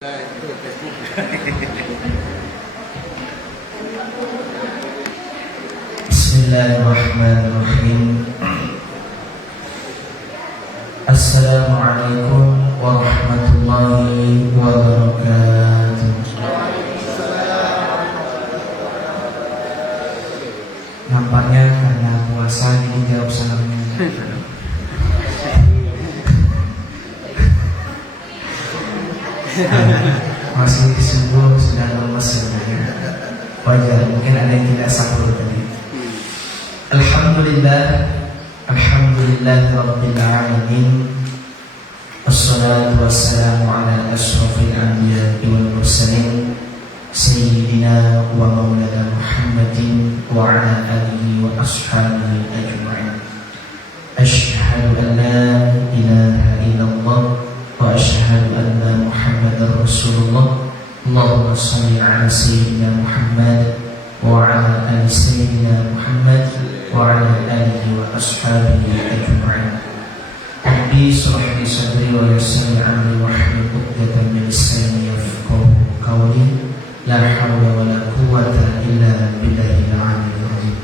Bismillahirrahmanirrahim. Assalamualaikum warahmatullahi wabarakatuh. Nampaknya karena puasa jadi jawab salamnya. Masih subuh sudah lemes sebenarnya. Wajar, mungkin ada yang tidak sahur tadi. Alhamdulillah Rabbil Alamin. Assalatu wassalamu ala ashrafil anbiya'i wal mursalin Sayyidina wa maulana Muhammadin wa ala alihi wa ashabihi ajma'in. Ashhadu an la ilaha illallah wa ashhadu anna Muhammadar Rasulullah. Allahumma salli ala Sayyidina Muhammad wa ala ali Sayyidina Muhammad wa ala alihi wa ashabihi ajma'in. Rabbi shrah li sadri wa yassir li amri wahlul 'uqdatam min lisani yafqahu qawli. La hawla wa la quwwata illa billahil 'aliyyil 'azim.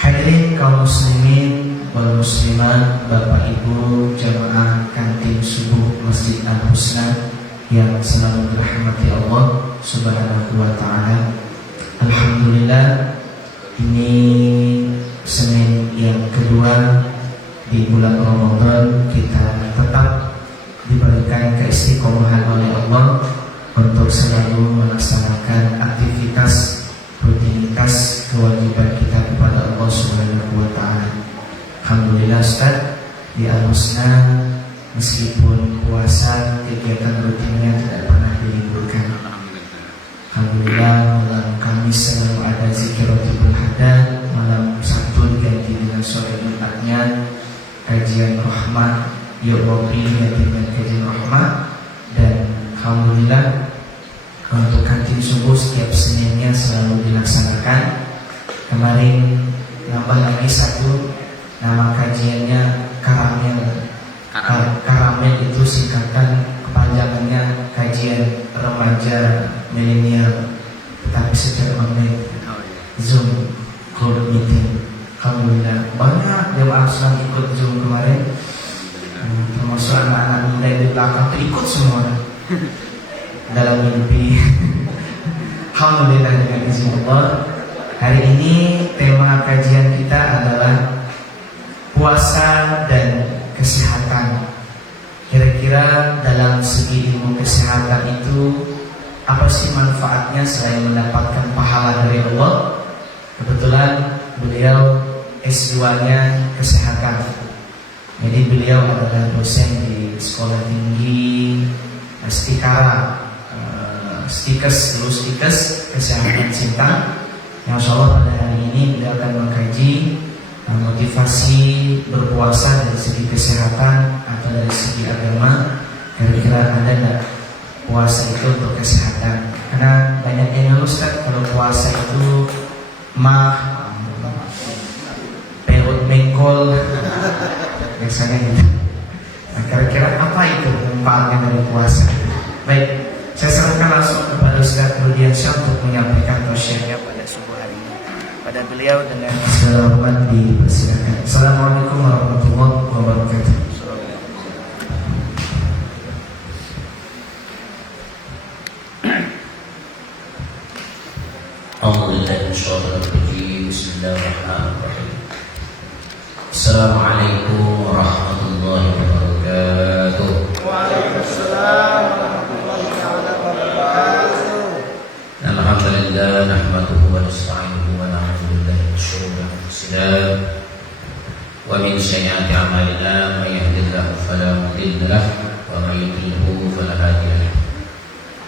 Hadirin kaum muslimin wal muslimat, Bapak Ibu jamaah kantin subuh Masjid Al-Husna yang selalu dirahmati Allah Subhanahu wa taala. Alhamdulillah, ini Senin yang kedua di bulan Ramadan, kita tetap diberikan keistiqomahan oleh Allah untuk selalu melaksanakan aktivitas rutinitas kewajiban kita kepada Allah Subhanahu wa taala. Alhamdulillah Ustaz, di Al-Husna meskipun puasa kegiatan rutinnya tidak pernah diliburkan. Alhamdulillah, malam Kamis selalu ada zikir rotibul hadad, malam Sabtu diganti dengan sore Jumatnya kajian rahmat, yuk Robi diganti dengan kajian rahmat. Dan alhamdulillah untuk kantin subuh setiap Seninnya selalu dilaksanakan. Kemarin nambah lagi satu, nama kajiannya Karamel. Karamel itu singkatan kepanjangannya kajian remaja milenial, tapi secara online, Zoom cloud meeting. Alhamdulillah banyak jemaah Islam ikut Zoom kemarin, termasuk anak-anak muda di belakang ikut semua dalam mimpi. Alhamdulillah dengan izin Allah. Hari ini tema kajian kita adalah puasa dan kesehatan. Kira-kira dalam segi ilmu kesehatan itu apa sih manfaatnya selain mendapatkan pahala dari Allah? Kebetulan beliau S2-nya kesehatan. Jadi beliau adalah dosen di sekolah tinggi Stikes Kesehatan Sintang. Yang insya Allah pada hari ini beliau akan mengkaji motivasi berpuasa dari segi kesehatan atau dari segi agama. Kira-kira ada nggak puasa itu untuk kesehatan? Karena banyak yang Ustaz kalau puasa itu perut mengkol biasanya gitu. Nah, kira-kira apa itu manfaatnya dari puasa? Baik, saya serahkan langsung kepada Ustaz Rudiansyah untuk menyampaikan tausiahnya pada subuh hari ini. Pada beliau dengan segala hormat dipersilakan. Assalamualaikum warahmatullahi wabarakatuh. Bismillahirrahmanirrahim. Assalamualaikum warahmatullahi wabarakatuh. Waalaikumsalam warahmatullahi wabarakatuh. Alhamdulillah nahmaduhu wa nasta'inuhu wa na'udzu billahi min shururi anfusina wa min sayyiati a'malina. May yahdihillahu fala mudilla lahu wa may yudlilhu fala hadiya lahu.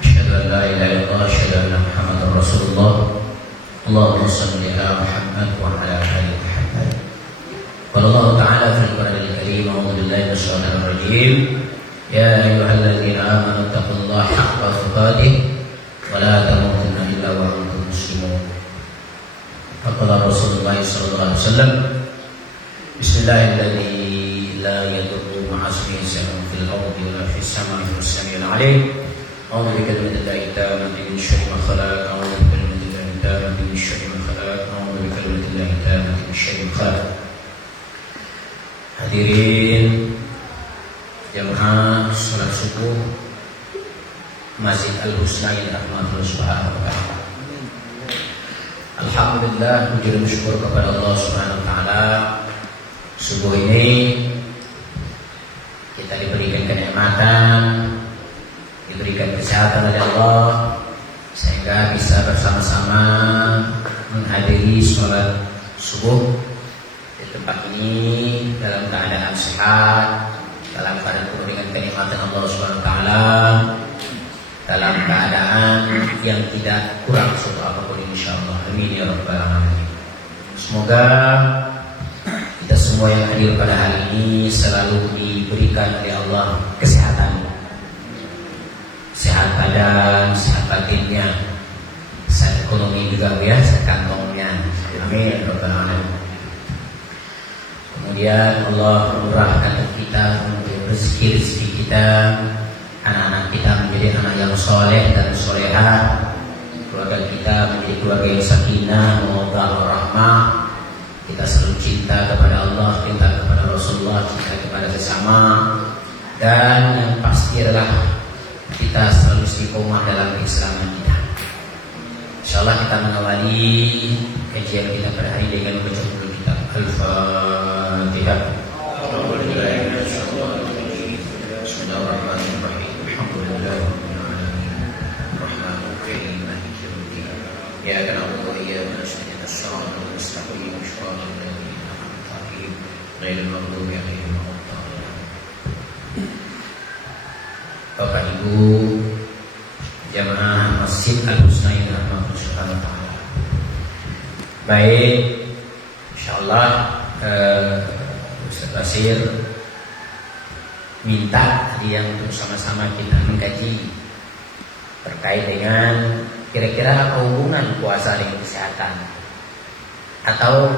Asyhadu an la ilaha illallah wa asyhadu anna Muhammadar Rasulullah. Allahumma shalli ala Muhammad wa ala ali Muhammad. Qala Allah ta'ala fil Qur'anil Karim, a'udzu billahi minasyaitonir rajim. Ya ayyuhalladzina amanu taqullaha haqqa tuqatih wa la tamutunna illa wa antum muslimun. Faqala Rasulullah sallallahu alaihi wasallam, Bismillahirrahmanirrahim. La yadurru ma'asmihi shay'un fil ardi wa la fis samai was samiul 'alim. أعوذ بكلمة الله التامة من شر ما خلق أعوذ بكلمة الله التامة من شر ما خلق أعوذ بكلمة الله التامة من شر ما خلق. Hadirin jamaah salat subuh Masjid Al-Husna yang dirahmati Allah Subhanahu wa taala. Alhamdulillah, puji dan syukur kepada Allah Subhanahu wa taala. Subuh ini kita diberikan kenikmatan, diberikan kesehatan oleh Allah sehingga bisa bersama-sama menghadiri sholat subuh di tempat ini dalam keadaan sehat, dalam keadaan penuh dengan kenikmatan Allah Subhanahu wa taala, dalam keadaan yang tidak kurang suatu apapun insyaallah. Amin ya rabbal alamin. Semoga kita semua yang hadir pada hari ini selalu diberikan oleh Allah kesehatan, sehat badan, sehat batinnya, sehat ekonomi juga ya, sehat kantongnya. Amin ya rabbal alamin. Kemudian Allah murahkan kita untuk rezeki kita, anak-anak kita menjadi anak yang soleh dan solehah, keluarga kita menjadi keluarga yang sakinah, mawaddah, warahmah. Kita selalu cinta kepada Allah, cinta kepada Rasulullah, cinta kepada sesama, dan yang pasti adalah kita selalu istiqomah dalam keislaman kita. Insyaallah kita mengawali kajian kita pada hari ini dengan membaca dulu kitab Al-Fatihah. Bismillahirrahmanirrahim. Alhamdulillahirabbil alamin. Arrahmanirrahim. Maliki yaumiddin. Iyyaka na'budu wa iyyaka nasta'in. Shiratal mustaqim. Shiratal ladzina an'amta 'alaihim ghairil maghdubi 'alaihim waladdallin. Bapak Ibu jamaah Masjid Al-Husna yang dirahmati Allah Subhanahu wa taala. Baik, insyaallah Ustaz Basir minta kalian untuk sama-sama kita mengkaji terkait dengan kira-kira apa hubungan puasa dengan kesehatan, atau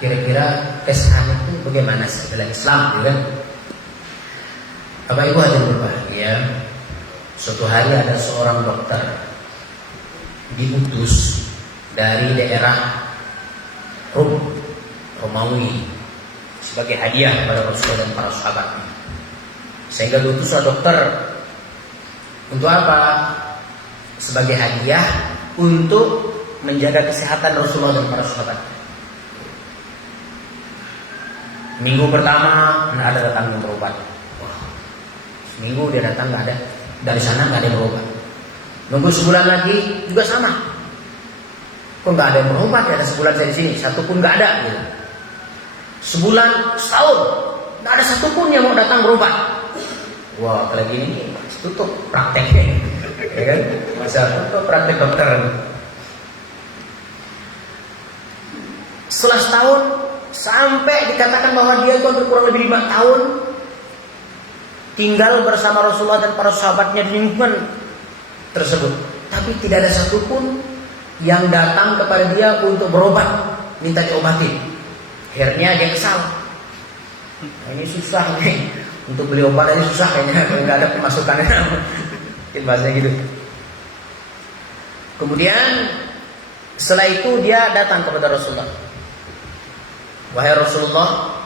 kira-kira kesehatan itu bagaimana setelah Islam, gitu kan? Bapak Ibu hadirin berbahagia, suatu hari ada seorang dokter diutus dari daerah Romawi sebagai hadiah kepada Rasulullah dan para sahabatnya. Sehingga diutus dokter untuk apa? Sebagai hadiah untuk menjaga kesehatan Rasulullah dan para sahabat. Minggu pertama tidak ada datang yang berobat. Seminggu dia datang nggak ada, dari sana nggak ada yang berobat. Nunggu sebulan lagi juga sama. Kok nggak ada yang berobat? Ya ada sebulan saya di sini, satu pun nggak ada. Gitu. Sebulan, setahun, nggak ada satu pun yang mau datang berobat. Wah, kalau gini tutup prakteknya, ya kan? Bisa tutup praktek dokter. Setelah setahun, sampai dikatakan bahwa dia itu hampir kurang lebih 5 tahun tinggal bersama Rasulullah dan para sahabatnya di lingkungan tersebut, tapi tidak ada satupun yang datang kepada dia untuk berobat, minta diobati. Akhirnya dia kesal. Ini susah nih, untuk beli obat ini susah kayaknya, nggak ada pemasukannya. Mungkin bahasanya gitu. Kemudian setelah itu dia datang kepada Rasulullah. Wahai Rasulullah,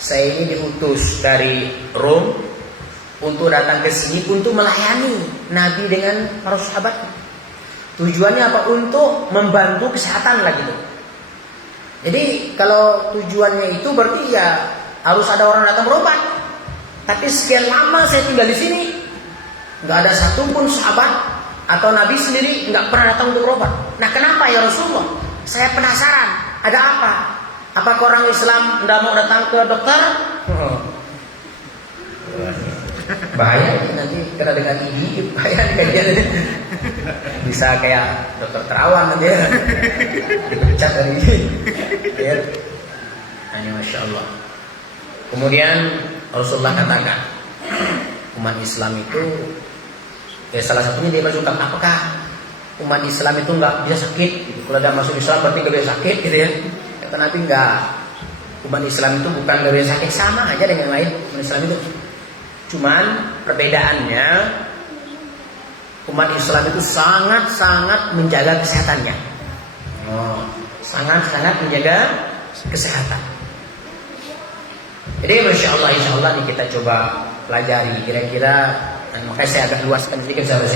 saya ini diutus dari Rom untuk datang ke sini untuk melayani Nabi dengan para sahabat. Tujuannya apa? Untuk membantu kesehatan lagi. Jadi kalau tujuannya itu berarti ya harus ada orang datang berobat. Tapi sekian lama saya tinggal di sini, nggak ada satupun sahabat atau Nabi sendiri nggak pernah datang untuk berobat. Nah, kenapa ya Rasulullah? Saya penasaran. Ada apa? Apakah orang Islam tidak mau datang ke dokter? Bahaya nanti kena dengan gigi, bahaya kayaknya. Bisa kayak dokter Terawan nanti ya, dipecat dari ini. Ya. Hanya Masya Allah. Kemudian Rasulullah katakan, umat Islam itu salah satunya dia masukkan, apakah umat Islam itu nggak bisa sakit? Kalau dia masuk Islam berarti nggak bisa sakit, gitu ya? Kata Nabi nggak. Umat Islam itu bukan nggak bisa sakit, sama aja dengan yang lain. Umat Islam itu cuman perbedaannya umat Islam itu sangat-sangat menjaga kesehatannya. Sangat-sangat menjaga kesehatan. Jadi insya Allah ini kita coba pelajari kira-kira. Makanya saya agak luaskan sedikit sahabat.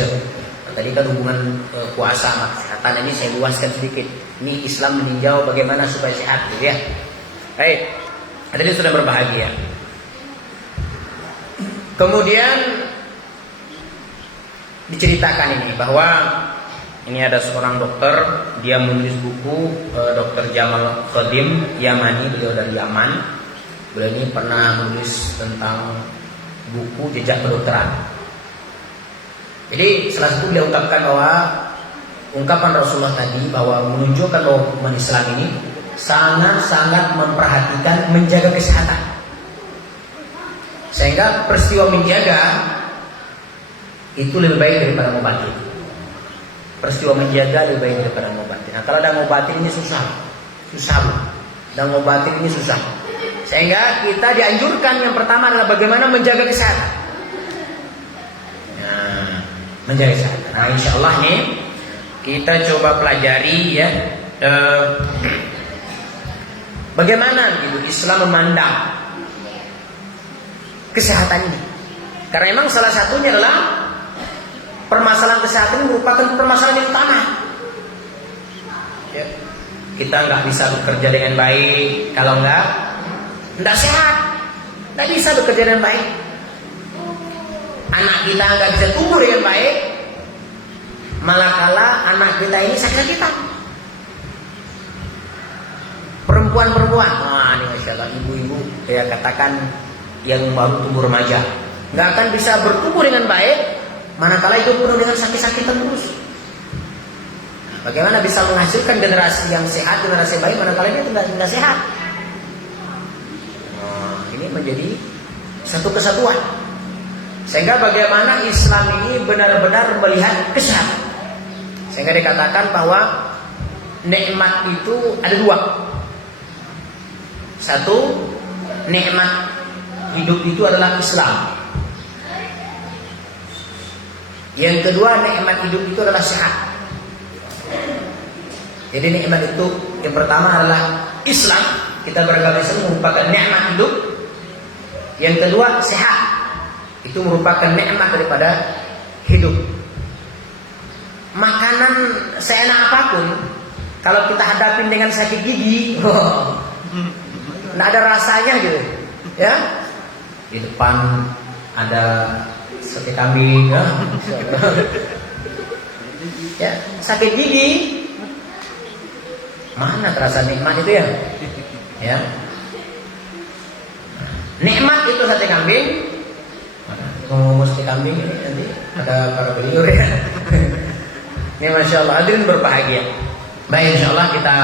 Tadi kan hubungan puasa sama kesehatan ini saya luaskan sedikit. Ini Islam meninjau bagaimana supaya sehat, gitu ya. Baik, tadi sudah berbahagia. Kemudian diceritakan ini bahwa ini ada seorang dokter, dia menulis buku, Dr. Jamal Khadim Yamani, beliau dari Yaman. Beliau ini pernah menulis tentang buku jejak kedokteran. Jadi salah satu beliau ungkapkan bahwa ungkapan Rasulullah tadi bahwa menunjukkan bahwa umat Islam ini sangat-sangat memperhatikan menjaga kesehatan. Sehingga peristiwa menjaga itu lebih baik daripada mengobati. Peristiwa menjaga lebih baik daripada mengobati. Nah, kalau ada ngobatin ini susah. Dan ngobatin ini susah. Sehingga kita dianjurkan yang pertama adalah bagaimana menjaga kesehatan. Nah, menjaga kesehatan. Nah, insya Allah nih kita coba pelajari ya bagaimana gitu Islam memandang kesehatan ini. Karena memang salah satunya adalah permasalahan kesehatan ini merupakan permasalahan yang utama. Ya. Kita nggak bisa bekerja dengan baik kalau nggak sehat. Nggak bisa bekerja dengan baik. Anak kita nggak bisa tumbuh dengan baik, malah kala anak kita ini sakit-sakitan. Perempuan, ini masya Allah, ibu-ibu saya katakan yang baru tumbuh remaja, nggak akan bisa bertumbuh dengan baik, manakala itu penuh dengan sakit-sakitan terus. Bagaimana bisa menghasilkan generasi yang sehat, generasi baik, manakala dia tidak sehat? Ini menjadi satu kesatuan. Sehingga bagaimana Islam ini benar-benar melihat kesehatan. Sehingga dikatakan bahwa nikmat itu ada dua. Satu, nikmat hidup itu adalah Islam. Yang kedua, nikmat hidup itu adalah sehat. Jadi nikmat itu yang pertama adalah Islam. Kita beragama Islam merupakan nikmat hidup. Yang kedua, sehat. Itu merupakan nikmat daripada hidup. Makanan seenak apapun, kalau kita hadapin dengan sakit gigi, nggak ada rasanya gitu, ya. Di depan ada sate kambing, ya, sakit gigi, mana terasa nikmat itu ya, ya. Nikmat itu sate kambing. Ngomong sate kambing ini nanti ada para beliau ya. Ini masya Allah, hadirin berbahagia. Baik, insya Allah kita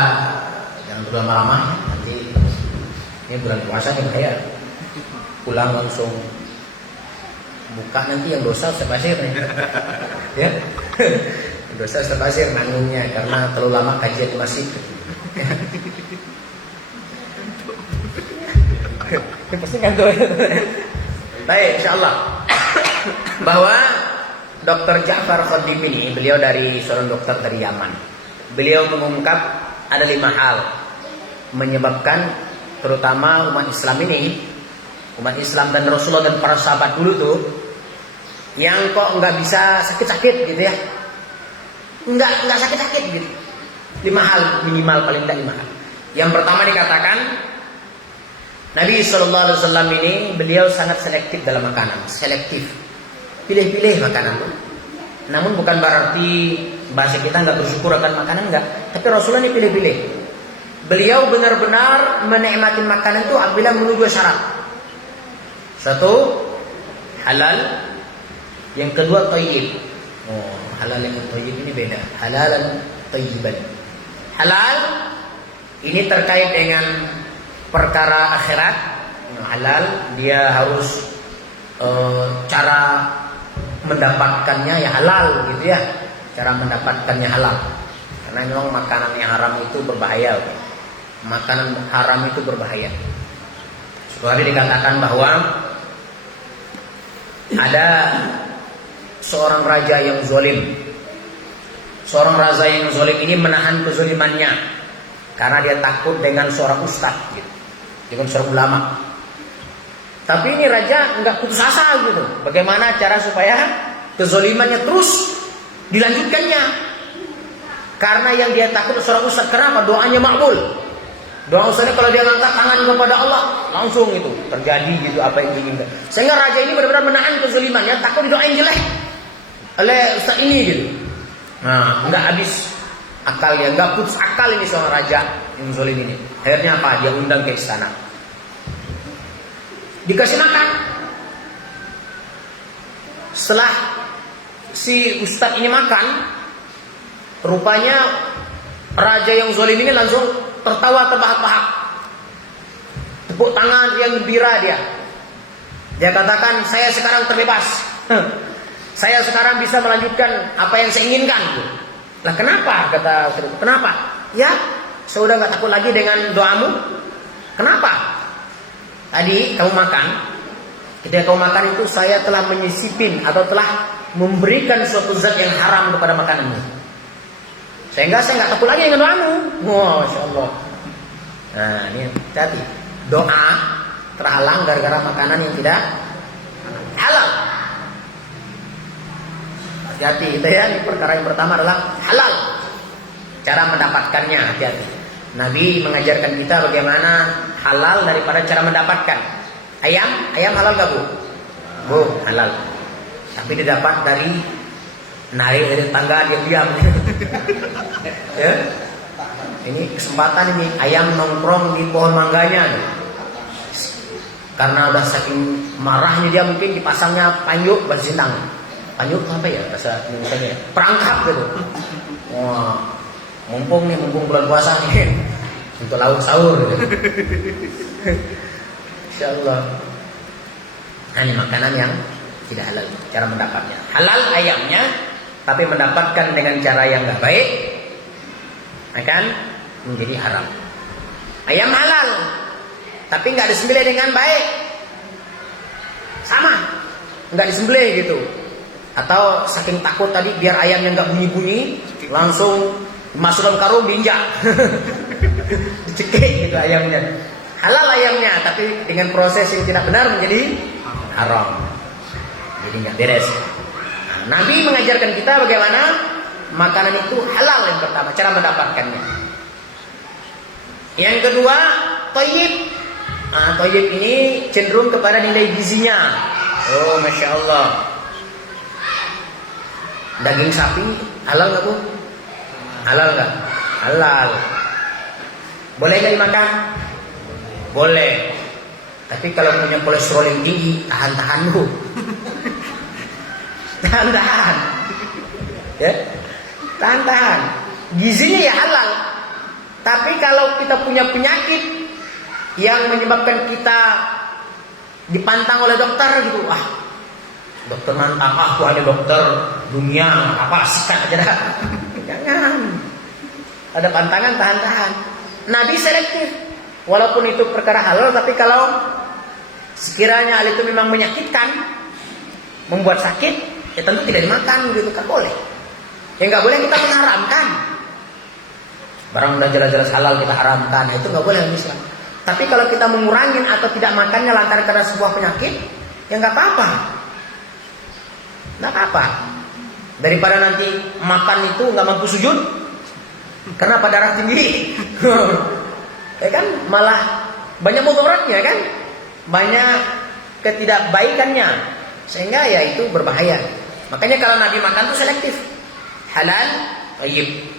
jangan berlama-lama. Nanti ini bulan puasa nih bahaya. Pulang langsung buka nanti yang dosa sepasir nih. Ya, dosa sepasir nanggungnya karena terlalu lama kajian di masjid. Pasti ngantuk. Baik, insya Allah bahwa Dr. Ja'far Khadim ini, beliau dari seorang dokter dari Yaman. Beliau mengungkap ada 5 hal menyebabkan terutama umat Islam ini, umat Islam dan Rasulullah dan para sahabat dulu tuh, yang kok nggak bisa sakit-sakit gitu ya, nggak sakit-sakit gitu. 5 hal minimal, paling tidak 5 hal. Yang pertama dikatakan Nabi SAW ini beliau sangat selektif dalam makanan, selektif, pilih-pilih makanan. Namun bukan berarti bahasa kita nggak bersyukur akan makanan, enggak. Tapi Rasulullah ini pilih-pilih. Beliau benar-benar menikmati makanan itu apabila memenuhi 2 syarat. Satu, halal. Yang kedua, thayyib. Halal dengan thayyib ini beda. Halalan thayyiban. Halal ini terkait dengan perkara akhirat. Halal dia harus cara mendapatkannya ya halal gitu ya. Cara mendapatkannya halal. Karena memang makanan yang haram itu berbahaya. Makanan haram itu berbahaya. Suatu hari dikatakan bahwa ada seorang raja yang zalim. Seorang raja yang zalim ini menahan kezalimannya karena dia takut dengan seorang ustadz gitu, dengan seorang ulama. Tapi ini raja nggak putus asa gitu. Bagaimana cara supaya kezalimannya terus dilanjutkannya? Karena yang dia takut seorang ustadz, kenapa? Doanya makbul. Doa ustadznya kalau dia angkat tangan kepada Allah, langsung itu terjadi gitu apa yang diinginkan. Sehingga raja ini benar-benar menahan kezalimannya, takut didoain jelek oleh ustadz ini gitu. Nah, nggak habis akalnya, nggak putus akal ini seorang raja yang zalim ini. Akhirnya apa? Dia undang ke istana. Dikasih makan. Setelah si ustadz ini makan, rupanya raja yang zalim ini langsung tertawa terbahak-bahak, tepuk tangan, dia gembira dia. Dia katakan, saya sekarang terbebas. Saya sekarang bisa melanjutkan apa yang saya inginkan. Lah kenapa? Kata kenapa? Ya, saya udah nggak takut lagi dengan doamu. Kenapa? Tadi kamu makan. Ketika kamu makan itu saya telah menyisipin atau telah memberikan suatu zat yang haram kepada makananmu. Sehingga saya nggak takut lagi dengan doamu. Wah, Masya Allah. Nah, ini hati-hati. Doa terhalang gara-gara makanan yang tidak halal. Hati-hati itu ya. Ini perkara yang pertama adalah halal. Cara mendapatkannya, hati-hati. Nabi mengajarkan kita bagaimana halal daripada cara mendapatkan. Ayam halal gak bu? Bu, halal. Tapi didapat dari naik dari tangga diam-diam. Ya. Ini kesempatan ini ayam nongkrong di pohon mangganya. Karena udah saking marahnya dia mungkin dipasangnya panyuk bersintang. Panyuk apa ya bahasa Indonesia? Perangkap gitu. Wah, mumpung bulan puasa nih untuk lauk sahur. Insyaallah. Nah, ini makanan yang tidak halal. Cara mendapatnya halal ayamnya, tapi mendapatkan dengan cara yang nggak baik akan menjadi haram. Ayam halal, tapi nggak disembelih dengan baik, sama, nggak disembelih gitu. Atau saking takut tadi biar ayamnya nggak bunyi-bunyi, langsung masuk dalam karung diinjak, dicekik gitu ayamnya. Halal ayamnya, tapi dengan proses yang tidak benar menjadi haram. Jadi nggak beres. Nah, Nabi mengajarkan kita bagaimana makanan itu halal yang pertama, cara mendapatkannya. Yang kedua, thayyib. Nah, thayyib ini cenderung kepada nilai gizinya. Oh, Masya Allah. Daging sapi halal nggak bu? Halal nggak? Halal. Boleh nggak dimakan? Boleh. Tapi kalau punya kolesterol yang tinggi, tahan-tahan bu. Tahan-tahan. Ya, tahan-tahan. Gizinya ya halal. Tapi kalau kita punya penyakit yang menyebabkan kita dipantang oleh dokter gitu, dokter nantang, aku ada dokter dunia, apa sikat aja dah. Jangan. Ada pantangan, tahan-tahan. Nabi selektif. Walaupun itu perkara halal, tapi kalau sekiranya hal itu memang menyakitkan, membuat sakit, ya tentu tidak dimakan gitu, kan boleh. Yang nggak boleh kita mengharamkan. Barang udah jelas-jelas halal kita haramkan, itu nggak boleh Islam. Tapi kalau kita mengurangi atau tidak makannya lantaran karena sebuah penyakit, ya nggak apa-apa. Nggak apa-apa. Daripada nanti makan itu nggak mampu sujud karena pada darah tinggi, ya kan malah banyak mudaratnya kan, banyak ketidakbaikannya, sehingga ya itu berbahaya. Makanya kalau Nabi makan itu selektif, halal, thayyib.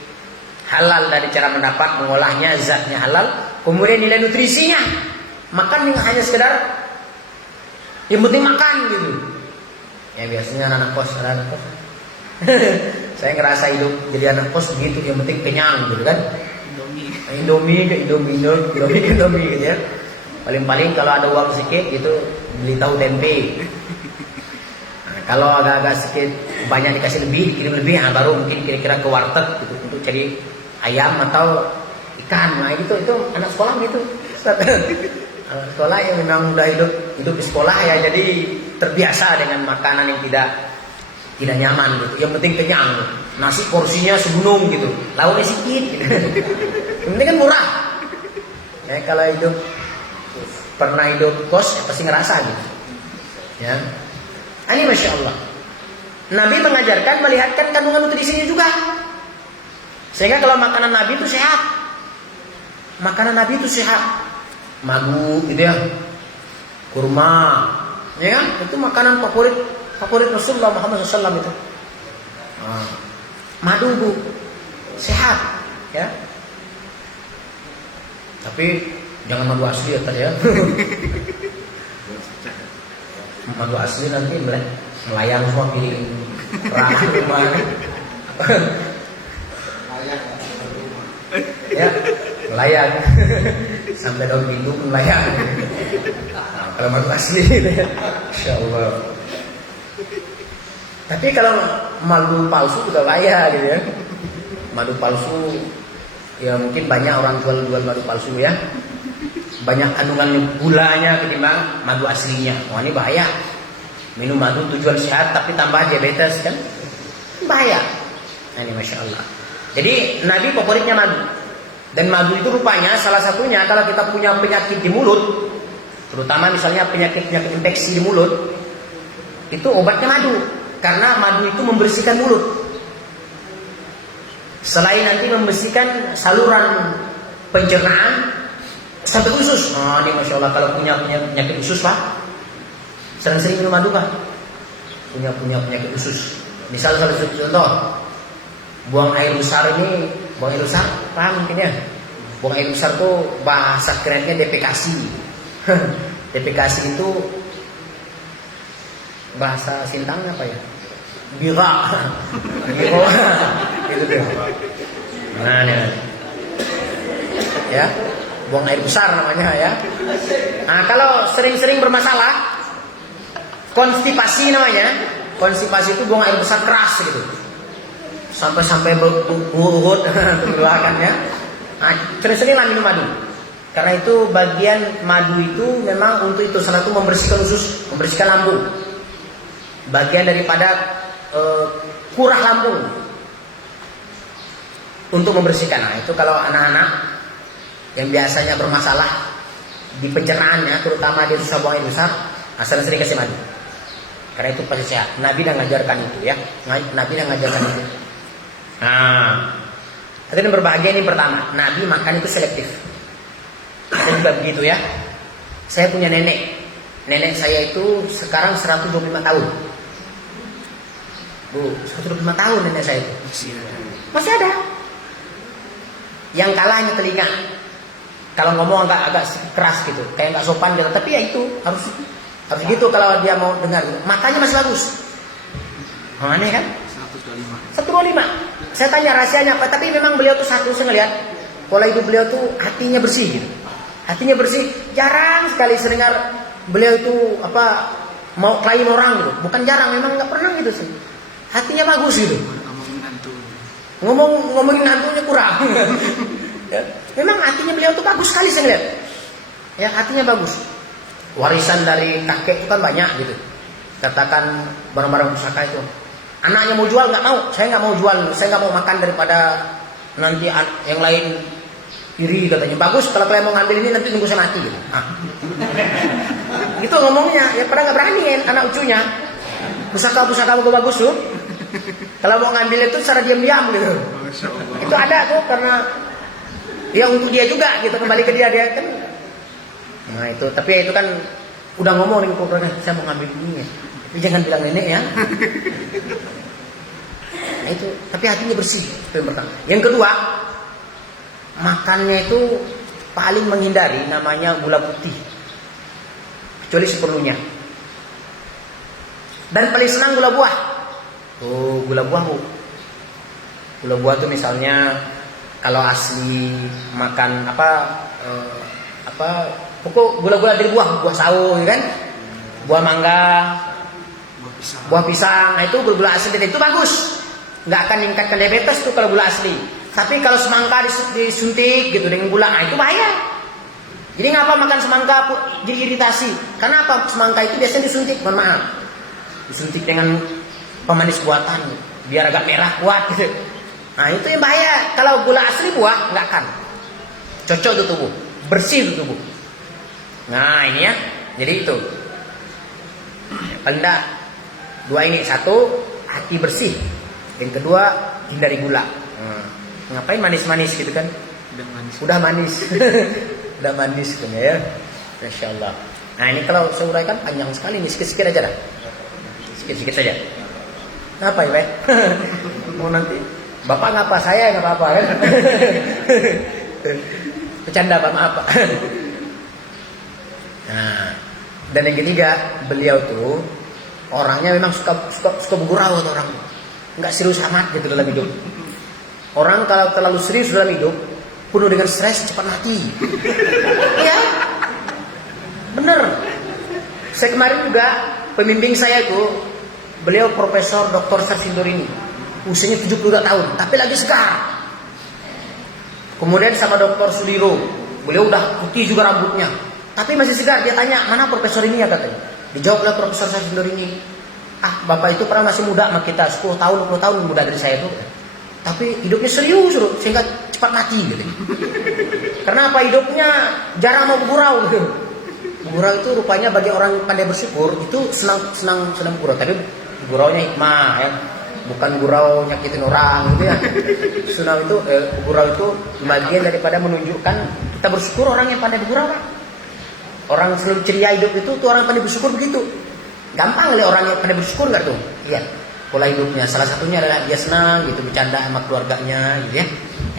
Halal dari cara mendapat, mengolahnya, zatnya halal. Kemudian nilai nutrisinya, makan hanya sekedar yang penting makan gitu. Ya biasanya anak kos. Saya ngerasa hidup jadi anak kos begitu, yang penting kenyang gitu kan. Indomie gitu ya. Paling-paling kalau ada uang sedikit itu beli tahu tempe. Nah, kalau agak-agak sedikit banyak dikasih lebih, dikirim lebih, baru mungkin kira-kira ke warteg gitu untuk cari ayam atau ikan. Nah itu anak sekolah gitu. Anak sekolah yang memang udah hidup di sekolah ya, jadi terbiasa dengan makanan yang tidak tidak nyaman gitu. Yang penting kenyang. Nasi porsinya segunung gitu. Lauknya sedikit gitu. Yang penting kan murah. Ya, kalau hidup pernah hidup kos ya pasti ngerasa gitu. Ya. Ini Masya Allah. Nabi mengajarkan melihatkan kandungan nutrisinya juga. Sehingga kalau makanan Nabi itu sehat. Makanan Nabi itu sehat. Madu gitu ya. Kurma. Ya kan? Itu makanan favorit Rasulullah Muhammad SAW itu. Madu bu, sehat, ya. Tapi jangan madu asli ya tadi ya. Madu asli nanti melayang semua piring perah rumah. Ya, melayang. Sampai daun pintu pun melayang. Nah, kalau madu asli, Insya Allah. Tapi kalau madu palsu juga bahaya gitu ya. Madu palsu ya mungkin banyak orang jual madu palsu ya. Banyak kandungan gulanya ketimbang madu aslinya. Wah ini bahaya. Minum madu tujuan sehat tapi tambah diabetes kan? Bahaya. Nah, ini Masya Allah. Jadi Nabi favoritnya madu. Dan madu itu rupanya salah satunya kalau kita punya penyakit di mulut, terutama misalnya penyakit infeksi di mulut, itu obatnya madu. Karena madu itu membersihkan mulut. Selain nanti membersihkan saluran pencernaan sampai usus. Oh, ini Masya Allah kalau punya penyakit usus Pak, sering-sering minum madu Pak. Punya penyakit usus. Misal salah satu contoh, buang air besar ini, buang air besar, paham mungkin ya? Buang air besar tuh bahasa kerennya defekasi. Defekasi itu bahasa Sintangnya apa ya? Bira. Gitu deh. Nah, nih. Ya, buang air besar namanya ya. Nah, kalau sering-sering bermasalah, konstipasi namanya. Konstipasi itu buang air besar keras gitu. Sampai berurut mengeluarkan ya. Nah, sering-sering lah minum madu. Karena itu bagian madu itu memang untuk itu salah satu membersihkan usus, membersihkan lambung. Bagian daripada kurah lambung untuk membersihkan. Nah, itu kalau anak-anak yang biasanya bermasalah di pencernaannya, terutama dia susah buang air besar, sering-sering kasih madu. Karena itu pasti sehat. Nabi dah ngajarkan itu ya. Nabi dah ngajarkan itu. Nah, hadirin berbahagia, ini pertama, Nabi makan itu selektif. Saya juga begitu ya. Saya punya nenek. Nenek saya itu sekarang 125 tahun. Bu, 125 tahun nenek saya itu. Masih ada. Yang kalahnya telinga. Kalau ngomong agak keras gitu, kayak nggak sopan gitu. Tapi ya itu harus gitu kalau dia mau dengar. Makanya masih bagus. Aneh kan? 125. Saya tanya rahasianya apa? Tapi memang beliau tuh satu, saya ngeliat pola hidup beliau tuh hatinya bersih gitu. Hatinya bersih. Jarang sekali dengar beliau itu mau klaim orang gitu. Bukan jarang, memang nggak pernah gitu sih. Hatinya bagus gitu. Ngomongin hantunya kurang. Ya, memang hatinya beliau tuh bagus sekali saya lihat. Ya, hatinya bagus. Warisan dari kakek itu kan banyak gitu. Katakan barang-barang pusaka itu. Anaknya mau jual nggak mau. Saya nggak mau jual. Saya nggak mau makan daripada nanti yang lain iri katanya. Bagus kalau kalian mau ngambil ini nanti tunggu saya mati gitu. Gitu ngomongnya. Ya pada nggak berani kan anak cucunya. Pusaka bagus tuh. Kalau mau ngambil itu secara diam-diam gitu. Itu ada tuh karena ya untuk dia juga gitu, kembali ke dia kan. Nah itu, tapi itu kan udah ngomong nih pokoknya saya mau ngambil ini ya. Tapi jangan bilang nenek ya. Nah itu, tapi hatinya bersih itu yang pertama. Yang kedua, makannya itu paling menghindari namanya gula putih, kecuali seperlunya. Dan paling senang gula buah. Oh, gula buah bu. Gula buah tuh misalnya kalau asli makan pokok gula-gula dari buah sawo kan, buah mangga, buah pisang. Nah itu gula asli itu bagus, nggak akan meningkatkan diabetes tuh kalau gula asli. Tapi kalau semangka disuntik gitu dengan gula, nah itu bahaya. Jadi ngapa makan semangka jadi iritasi? Karena apa? Semangka itu biasanya disuntik, mohon maaf, disuntik dengan pemanis buatan biar agak merah kuat gitu. Nah itu yang bahaya. Kalau gula asli buah nggak akan cocok untuk tubuh, bersih untuk tubuh. Nah ini ya, jadi itu paling enggak dua ini. Satu, hati bersih. Yang kedua, hindari gula. Ngapain manis-manis gitu kan? Udah manis. Udah manis kan ya. Masya Allah. Nah ini kalau saya uraikan panjang sekali nih, sikit-sikit aja dah. Sikit-sikit saja. Apa ya, Pak? Mau nanti Bapak ngapa, saya nggak apa-apa kan? Bercanda Pak, maaf Pak. Nah, dan yang ketiga, beliau tuh orangnya memang suka bergurau tuh orang. Nggak serius amat gitu dalam hidup. Orang kalau terlalu serius dalam hidup, penuh dengan stres, cepat mati. Iya. Bener. Saya kemarin juga, pembimbing saya itu, beliau Profesor Dr. Sarsindorini. Usianya 72 tahun, tapi lagi segar. Kemudian sama Dr. Sudiro, beliau udah putih juga rambutnya, tapi masih segar. Dia tanya, mana profesor ini ya katanya. Dijawab oleh Profesor Sarsindorini, bapak itu pernah masih muda sama kita, 10 tahun, 20 tahun muda dari saya itu. Tapi hidupnya serius, sehingga cepat mati gitu. Karena apa? Hidupnya jarang mau bergurau gitu. Bergurau itu rupanya bagi orang pandai bersyukur itu senang bergurau, tapi guraunya hikmah ya. Bukan gurau nyakitin orang gitu ya. Senang itu gurau itu bagian daripada menunjukkan kita bersyukur. Orang yang pandai bergurau Pak. Orang selalu ceria hidup itu tuh orang pandai bersyukur begitu. Gampang kali orang yang pandai bersyukur enggak tuh? Iya. Pola hidupnya salah satunya adalah dia senang gitu, bercanda sama keluarganya gitu ya.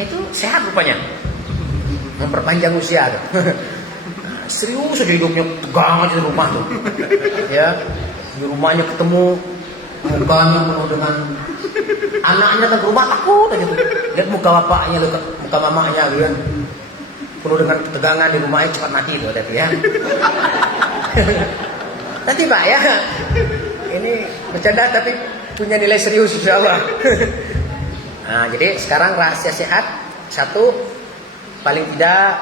Itu sehat rupanya. Memperpanjang usia tuh. Serius aja hidupnya, tegang aja di rumah tuh. Ya. Di rumahnya ketemu mukanya penuh dengan anaknya ke rumah takut aja tuh. Lihat muka bapaknya, muka mamanya gitu kan. Penuh dengan ketegangan di rumahnya, cepat mati itu hati ya. Nanti Pak ya. Ini bercanda tapi punya nilai serius insyaallah. Nah, jadi sekarang rahasia sehat. Satu, paling tidak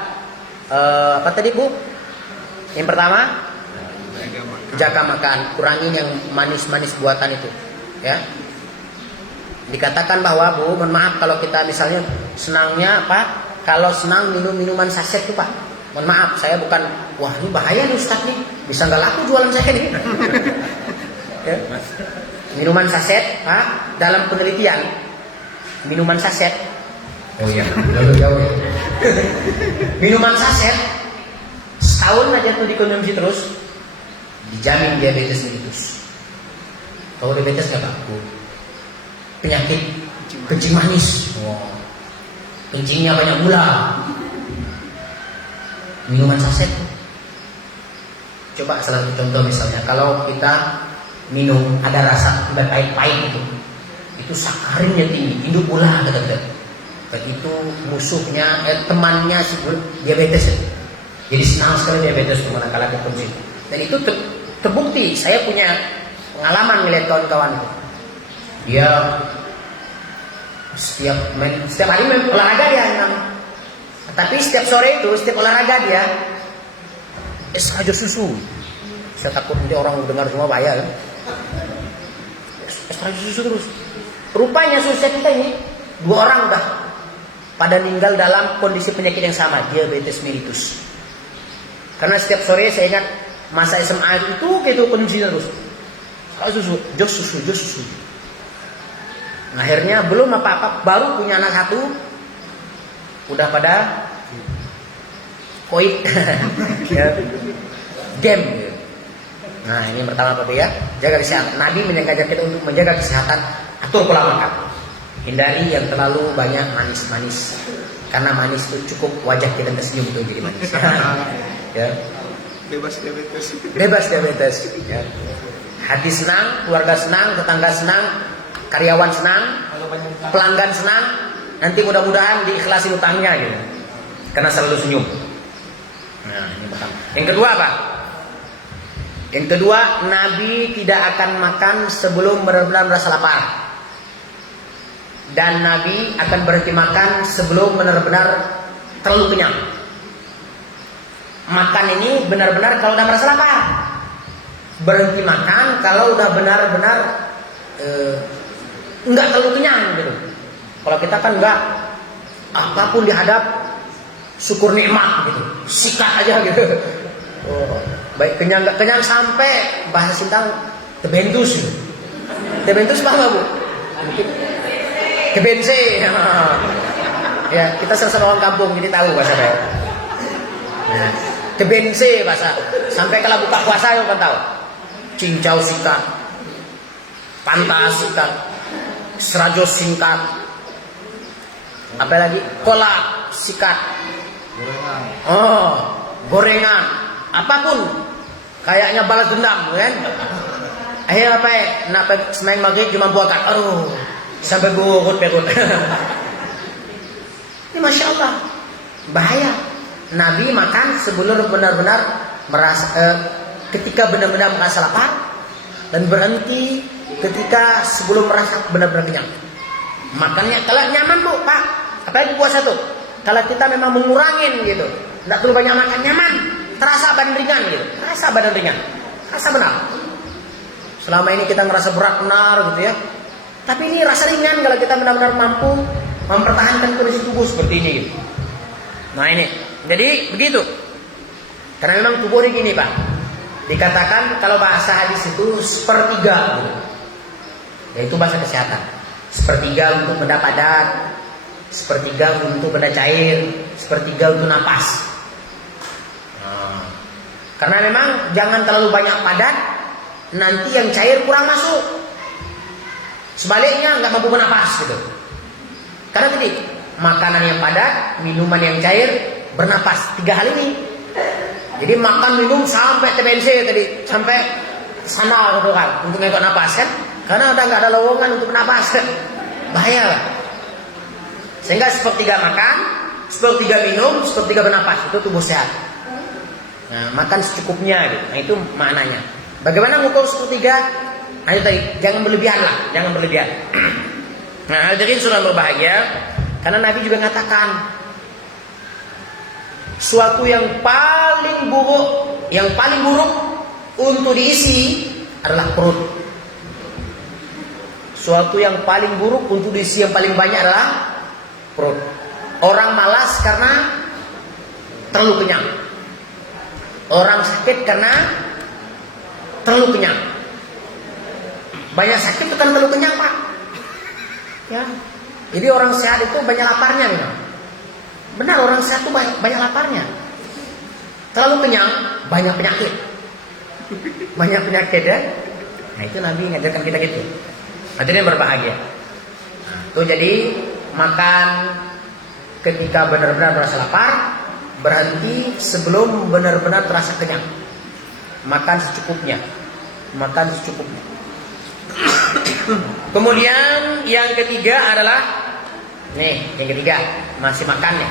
apa tadi Bu? Yang pertama, jaga makan, kurangin yang manis-manis buatan itu, ya. Dikatakan bahwa Bu, mohon maaf kalau kita misalnya senangnya apa? Kalau senang minum minuman saset tuh Pak. Mohon maaf, saya bukan, wah ini bahaya nih Ustaz nih, bisa nggak laku jualan saya nih. Ya. Minuman saset, Pak, dalam penelitian, minuman saset. Oh iya, jauh. Minuman saset setahun aja tuh dikonsumsi terus, dijamin diabetes mellitus. Tahu diabetes nggak Pak? Penyakit kencing manis. Wow. Kencingnya banyak gula. Minuman saset. Coba salah satu contoh misalnya, kalau kita minum ada rasa pahit-pahit itu sakarinnya tinggi, induk gula kata-kata. Itu musuhnya, temannya si diabetes. Jadi senang sekali diabetes manakala konsumsi. Dan itu terbukti. Saya punya pengalaman melihat kawan-kawan itu. Dia setiap hari main olahraga dia, tapi setiap sore itu setiap olahraga dia es aja susu. Saya takut nanti orang dengar semua bahaya kan. Es aja susu terus. Rupanya sosial kita ini 2 orang udah pada meninggal dalam kondisi penyakit yang sama, diabetes mellitus. Karena setiap sore saya ingat masa SMA itu gitu konsumsi terus. Jos susu. Akhirnya belum apa-apa, baru punya anak 1 udah pada koit. Ya. Game. Nah, ini yang pertama Pak ya, jaga kesehatan. Nabi mengajak kita untuk menjaga kesehatan, atur pola makan. Hindari yang terlalu banyak manis-manis. Karena manis itu cukup wajah kita tersenyum itu jadi manis. Ya. Bebas diabetes. Ya. Hati senang, keluarga senang, tetangga senang, karyawan senang, pelanggan senang. Nanti mudah-mudahan diikhlasin utangnya gitu. Karena selalu senyum. Nah, ini pertama. Yang kedua apa? Yang kedua, Nabi tidak akan makan sebelum benar-benar merasa lapar. Dan Nabi akan berhenti makan sebelum benar-benar terlalu kenyang. Makan ini benar-benar kalau udah merasa lapar. Berhenti makan kalau udah benar-benar enggak terlalu kenyang gitu. Kalau kita kan enggak, apapun dihadap syukur nikmat gitu, sikat aja gitu. Oh, baik kenyang enggak kenyang sampai bahasa Sintang tebentus gitu. Tebentus paham nggak Bu? Kebense. Ya, kita sama-sama orang kampung jadi tahu bahasa saya. Nah, kebense bahasa. Sampai kalau buka puasa ya kan tahu. Cincau sikat, pantas sikat, serajo singkat, apa lagi? Kolak sikat, gorengan, apapun, kayaknya balas dendam, kan? Akhirnya apa ya? Napa semain maghrib cuma buatkan, sampai gurut. Ini masya Allah, bahaya. Nabi makan sebelum benar-benar merasa, ketika benar-benar merasa lapar, dan berhenti ketika sebelum merasa benar-benar kenyang. Makannya kalau nyaman Bu, Pak, apalagi puasa tuh. Kalau kita memang mengurangin gitu, tidak terlalu banyak makan, nyaman, terasa badan ringan gitu, terasa badan ringan, terasa benar. Selama ini kita ngerasa berat benar gitu ya. Tapi ini rasa ringan kalau kita benar-benar mampu mempertahankan kondisi tubuh seperti ini gitu. Nah ini, jadi begitu. Karena memang tubuh ini gini Pak. Dikatakan kalau bahasa hadis itu sepertiga gitu. Yaitu bahasa kesehatan. Sepertiga untuk benda padat, sepertiga untuk benda cair, sepertiga untuk napas. Karena memang jangan terlalu banyak padat, nanti yang cair kurang masuk. Sebaliknya nggak mampu bernapas gitu. Karena tadi makanan yang padat, minuman yang cair, bernapas, 3 hal ini. Jadi makan minum sampai TBNC tadi, sampai sana gitu kan, untuk ngekot napas kan. Karena udah nggak ada lowongan untuk bernapas kan. Bahaya lah. Sehingga sepertiga makan, sepertiga minum, sepertiga bernapas, itu tubuh sehat. Nah, makan secukupnya gitu. Nah, itu maknanya. Bagaimana ngukur sepertiga? Nah, itu tadi, jangan berlebihan lah, jangan berlebihan. Nah, hadirin sudah berbahagia, karena Nabi juga mengatakan suatu yang paling buruk untuk diisi adalah perut. Suatu yang paling buruk untuk diisi yang paling banyak adalah perut. Orang malas karena terlalu kenyang. Orang sakit karena terlalu kenyang. Banyak sakit itu kan terlalu kenyang Pak. Ya. Jadi orang sehat itu banyak laparnya memang. Benar, orang sehat itu banyak laparnya. Terlalu kenyang, banyak penyakit. Banyak penyakit ya. Nah itu Nabi ngajarkan kita gitu. Hadirin berbahagia. Nah, itu jadi makan ketika benar-benar merasa lapar, berhenti sebelum benar-benar terasa kenyang. Makan secukupnya. Makan secukupnya. Kemudian yang ketiga adalah yang ketiga masih makan nih.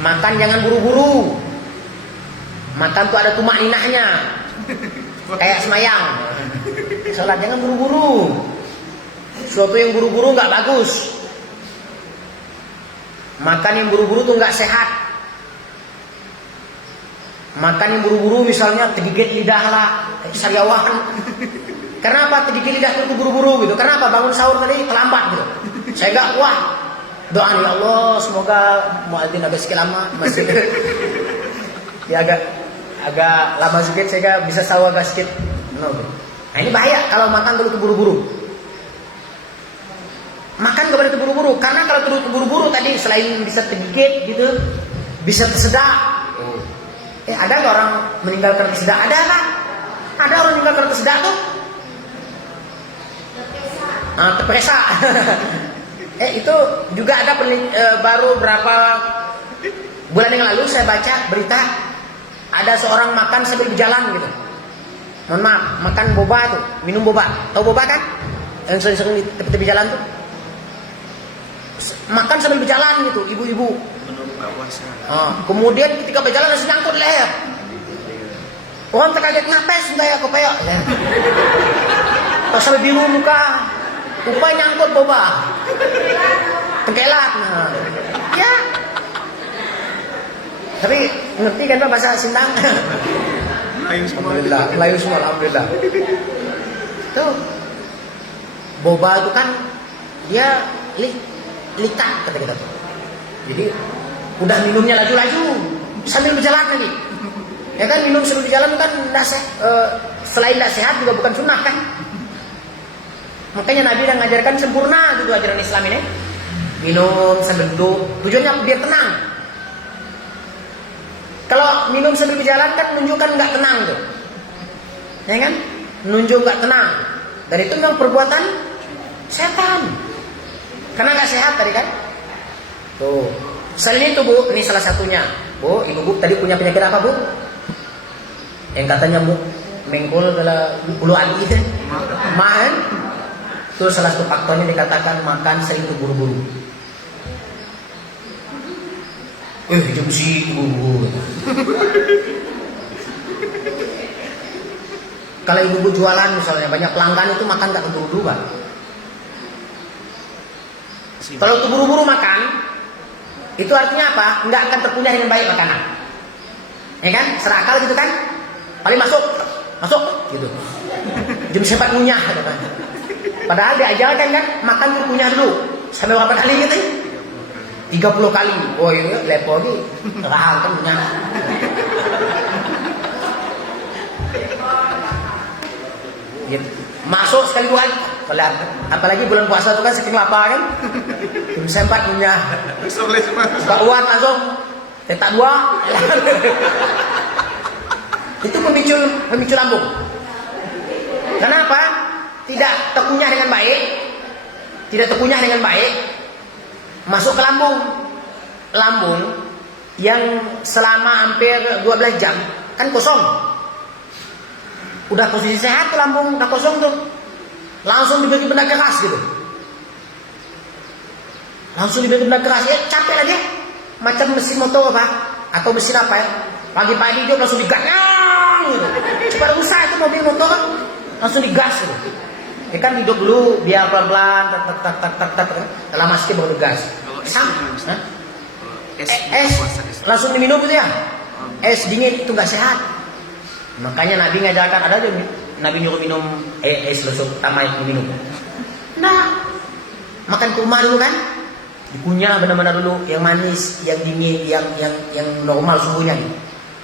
Makan jangan buru-buru. Makan tuh ada tumak ninahnya. Kayak semayang. Salat jangan buru-buru. Suatu yang buru-buru nggak bagus. Makan yang buru-buru tuh nggak sehat. Makan yang buru-buru misalnya tergigit lidah lah, sariawan. Karena apa? Tergigit lidah itu buru-buru gitu. Karena apa? Bangun sahur tadi terlambat gitu. Saya nggak kuat. Doa ya Allah, semoga muadzin agak sedikit lama, masih ya agak lama sedikit saya bisa sahur agak sedikit. Nah ini bahaya kalau makan dulu buru-buru. Makan gak boleh terburu-buru, karena kalau terburu-buru tadi selain bisa tergigit gitu, bisa tersedak. Ada nggak orang meninggal karena tersedak? Ada kan? Ada orang meninggal karena tersedak tuh? Terpesa. Itu juga ada baru berapa bulan yang lalu saya baca berita ada seorang makan sambil berjalan gitu. Mohon maaf, makan boba tuh, minum boba. Tahu boba kan? Yang sering-sering di tepi-tepi jalan tuh. Makan sambil berjalan gitu, ibu-ibu. Kemudian ketika berjalan langsung nyangkut leher. Orang terkaget ngapes entah aku peyok leher. Terus sampai biru muka. Upaya nyangkut boba. Tengkelat. Ya. Tapi ngerti kan Pak bahasa Sintang? Alhamdulillah, Melayu semua alhamdulillah. Tuh. boba itu kan dia likat kata kita tuh. Jadi udah minumnya laju-laju sambil berjalan lagi. Ya kan minum sambil berjalan kan selain tidak sehat juga bukan sunnah kan. Makanya Nabi yang mengajarkan sempurna gitu ajaran Islam ini. Minum sambil duduk, tujuannya biar tenang. Kalau minum sambil berjalan kan menunjukkan nggak tenang tuh. Ya kan? Menunjuk nggak tenang. Dan itu memang perbuatan setan. Karena nggak sehat tadi kan. Tuh. Selain itu Bu, ini salah satunya. Bu, ibu Bu tadi punya penyakit apa Bu? Yang katanya Bu mengkol adalah bulu adi itu. Makan. Itu salah satu faktornya dikatakan makan sering terburu-buru. Jam sih buru-buru. Kalau ibu-ibu jualan misalnya banyak pelanggan itu makan gak terburu-buru Pak. Kalau terburu-buru makan, itu artinya apa? Nggak akan terkunyah dengan baik makanan. Ya kan? Serakal gitu kan? Paling masuk gitu. Jam 4 ngunyah katanya. Padahal diajarkan kan makan tuh kunyah dulu. Sampai berapa kali gitu? 30 kali. Oh ini lepo lagi. Rahal kan kunyah. Ya, masuk sekali dua kali. Apalagi bulan puasa itu kan saking lapar kan. Jam 4 kunyah. Bakwan langsung. Tetak 2. Itu pemicu lambung. Kenapa? Tidak terkunyah dengan baik, masuk ke lambung. Lambung yang selama hampir 12 jam kan kosong. Udah posisi sehat tuh lambung, udah kosong tuh. Langsung diberi benda keras gitu. Ya capek lagi. Macam mesin motor apa? Atau mesin apa ya? Pagi-pagi dia langsung digas gitu. Cepat usah itu mobil motor kan? Langsung digas gitu. Ya kan hidup dulu biar pelan-pelan tak lama sedikit baru gas. Es langsung diminum gitu ya. Es dingin itu nggak sehat. Makanya Nabi ngajarkan ada aja Nabi nyuruh minum es langsung tambah diminum. Nah, makan kurma dulu kan? Dikunyah benar-benar dulu yang manis, yang dingin, yang normal suhunya nih.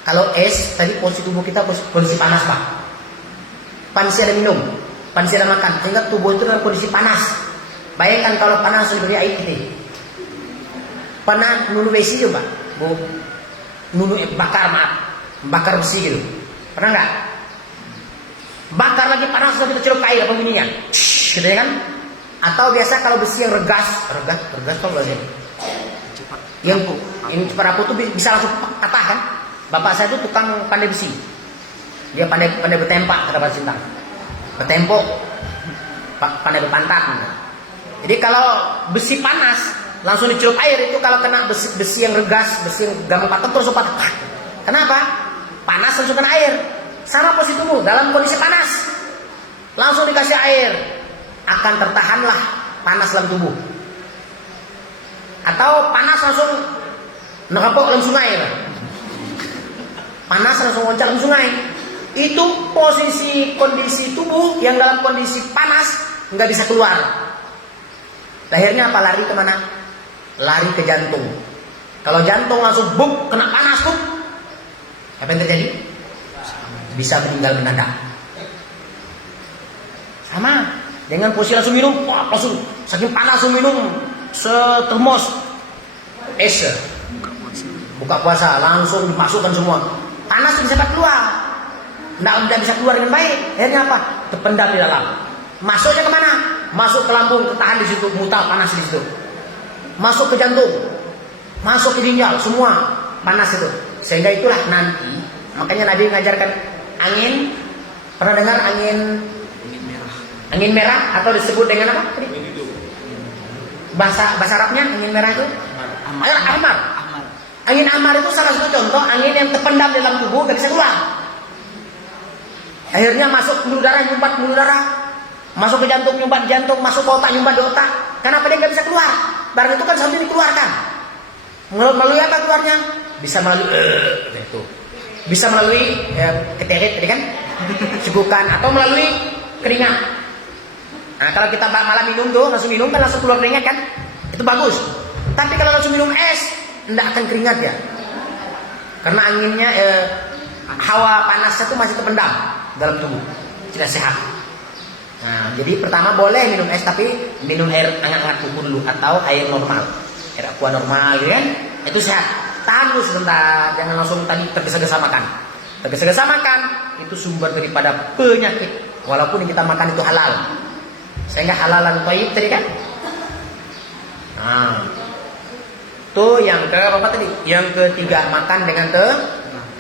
Kalau es tadi posisi tubuh kita posisi panas Pak. Panas ada minum. Panas ada makan, sehingga tubuh itu dalam kondisi panas. Bayangkan kalau panas diberi air gitu. Panas nunu besi juga, Bu. Nunu bakar besi gitu. Pernah nggak? Bakar lagi panas sudah kita celup air apa bunyinya? Gitu ya kan? Atau biasa kalau besi yang regas kok enggak sih? Yang cepat rapuh tuh bisa langsung patah kan? Bapak saya itu tukang pandai besi. Dia pandai bertempak kata Pak Sintang. Bertempok, pandai berpantat. Jadi kalau besi panas langsung dicelup air itu kalau kena besi yang regas, besi yang gampang patah terus patah. Kenapa? Panas langsung kena air. Sama posisi tubuh dalam kondisi panas. Langsung dikasih air, akan tertahanlah panas dalam tubuh. Atau panas langsung nerapok dalam sungai. Panas langsung loncat dalam sungai. Itu posisi kondisi tubuh yang dalam kondisi panas nggak bisa keluar. Akhirnya apa? Lari kemana? Lari ke jantung. Kalau jantung langsung buk kena panas tuh, apa yang terjadi? Bisa meninggal mendadak. Sama dengan posisi langsung minum, langsung saking panas langsung minum setermos es. Buka puasa langsung dimasukkan semua. Panas bisa keluar. Nggak bisa keluar dengan baik. Akhirnya apa? Terpendam di dalam. Masuknya kemana? Masuk ke lambung, tertahan di situ, mutal panas di situ. Masuk ke jantung, masuk ke ginjal, semua panas itu. Sehingga itulah nanti, makanya Nabi mengajarkan angin. Pernah dengar angin merah atau disebut dengan apa? Bahasa Arabnya angin merah itu? Ahmar. Angin ahmar itu salah satu contoh angin yang terpendam dalam tubuh, gak bisa keluar. Akhirnya masuk ke nyumbat pembuluh darah, masuk ke jantung, nyumbat jantung, masuk ke otak, nyumbat di otak. Kenapa dia nggak bisa keluar? Barang itu kan sambil dikeluarkan. Melalui apa keluarnya? Bisa melalui itu. Bisa melalui keterit tadi kan, cegukan atau melalui keringat. Nah, kalau kita malam minum tuh, langsung minum kan langsung keluar keringat kan? Itu bagus. Tapi kalau langsung minum es, tidak akan keringat ya. Karena anginnya, hawa panasnya tuh masih terpendam dalam tubuh. Tidak sehat. Nah, jadi pertama boleh minum es, tapi minum air hangat-hangat kuku dulu. Atau air normal. Air aqua normal, ya kan? Itu sehat. Tahan dulu sebentar. Jangan langsung tadi tergesa-gesa makan. Tergesa-gesa makan, itu sumber daripada penyakit. Walaupun yang kita makan itu halal. Sehingga halalan thayyib tadi kan? Nah, tuh yang ke apa tadi? Yang ketiga, makan dengan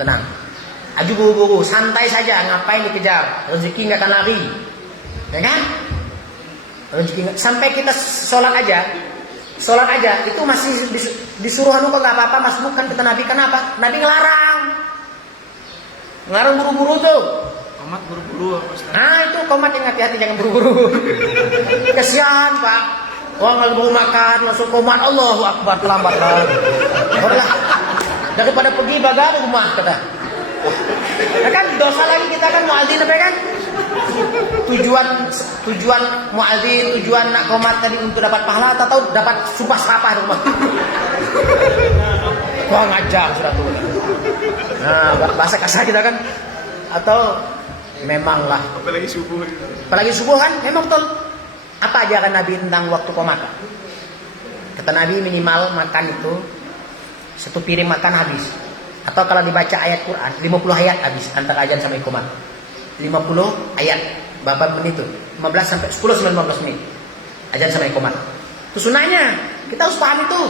tenang. Aju buru-buru, santai saja, ngapain dikejar? Rezeki nggak akan lari, ya kan? Rezeki sampai kita sholat aja, itu masih disuruh anu kok nggak apa-apa, mas bukan kata Nabi. Kenapa? Nabi ngelarang buru-buru tuh. Komat buru-buru. Nah itu komat yang hati-hati, jangan buru-buru. Kasihan Pak. Orang lagi mau makan langsung komat, Allahu Akbar, terlambat lah. Udahlah, daripada pergi baga rumah kata. Ya kan dosa lagi kita kan muadzin apa kan? Tujuan muadzin, tujuan nak komat tadi untuk dapat pahala atau dapat sumpah serapah di rumah. Wah ngajar sudah tuh. Nah bahasa kasar kita kan, atau memanglah. Apalagi subuh kan, memang betul. Apa ajaran Nabi tentang waktu komat? Kata Nabi minimal makan itu 1 piring makan habis. Atau kalau dibaca ayat Quran 50 ayat habis antara ajan sampai komat. 50 ayat berapa menit itu? 15 sampai 10-15 menit. Ajan sampai komat. Itu sunahnya. Kita harus paham itu.